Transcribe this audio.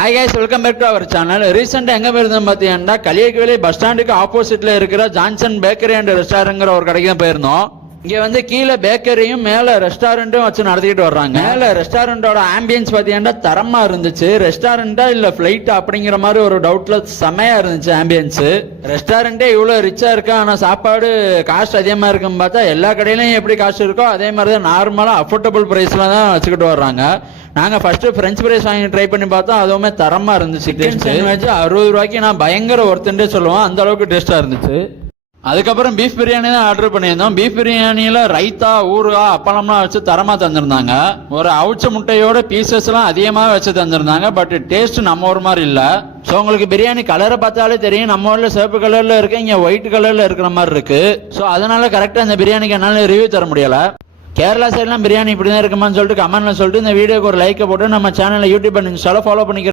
Hi guys, welcome back to our channel. ரீசெண்டாக எங்கே போயிருந்தோம் பார்த்தீங்கன்னா, களியக்கவேலி பஸ் ஸ்டாண்டுக்கு ஆப்போசிட்டில் இருக்கிற ஜான்சன் பேக்கரி அண்ட் ரெஸ்டாரண்ட்ங்கிற ஒரு கடைக்கு தான் போயிருந்தோம். இங்கே வந்து கீழே பேக்கரியும் மேலே ரெஸ்டாரண்ட்டும் வச்சு நடத்திக்கிட்டு வர்றாங்க. மேலே ரெஸ்டாரண்ட்டோட ஆம்பியன்ஸ் பார்த்தீங்கன்னா தரமாக இருந்துச்சு. ரெஸ்டாரண்ட்டா இல்லை ஃப்ளைட்டா அப்படிங்கிற மாதிரி ஒரு டவுட்டில் செமையாக இருந்துச்சு ஆம்பியன்ஸு. ரெஸ்டாரண்ட்டே இவ்வளோ ரிச்சாக இருக்கா, ஆனால் சாப்பாடு காஸ்ட் அதிகமாக இருக்குன்னு பார்த்தா எல்லா கடையிலையும் எப்படி காஸ்ட் இருக்கோ அதே மாதிரி தான் நார்மலாக அஃபோர்டபுள் ப்ரைஸில் தான் வச்சுக்கிட்டு வர்றாங்க. நாங்கள் ஃபஸ்ட்டு ஃப்ரெஞ்ச் ஃப்ரைஸ் வாங்கி ட்ரை பண்ணி பார்த்தோம், அதுவுமே தரமாக இருந்துச்சு. சிக்கன் சாண்ட்விச் 60 ரூபாய்க்கு நான் பயங்கர ஒர்த்துன்றே சொல்லுவோம், அந்த அளவுக்கு டேஸ்ட்டாக இருந்துச்சு. அதுக்கப்புறம் பீஃப் பிரியாணி தான் ஆர்டர் பண்ணியிருந்தோம். பீஃப் பிரியாணியில் ரைத்தா, ஊறுகாய், அப்பளம்லாம் வச்சு தரமாக தந்திருந்தாங்க. ஒரு அவிச்ச முட்டையோட பீசஸ்லாம் அதிகமாக வச்சு தந்திருந்தாங்க. பட் டேஸ்ட் நம்ம ஒரு மாதிரி இல்லை. ஸோ உங்களுக்கு பிரியாணி கலரை பார்த்தாலே தெரியும், நம்ம ஊரில் சிவப்பு கலரில் இருக்கு, இங்கே ஒயிட் கலரில் இருக்கிற மாதிரி இருக்கு. ஸோ அதனால கரெக்டாக இந்த பிரியாணிக்கு என்னால் ரிவ்யூ தர முடியலை. கேரளா சைட்லாம் பிரியாணி இப்படி தான் இருக்குமான்னு சொல்லிட்டு கமெண்ட்ல சொல்லிட்டு இந்த வீடியோக்கு ஒரு லைக்கை போட்டு நம்ம சேனலை யூடியூப் இன்ஸ்டால ஃபாலோ பண்ணிக்கிறேன்.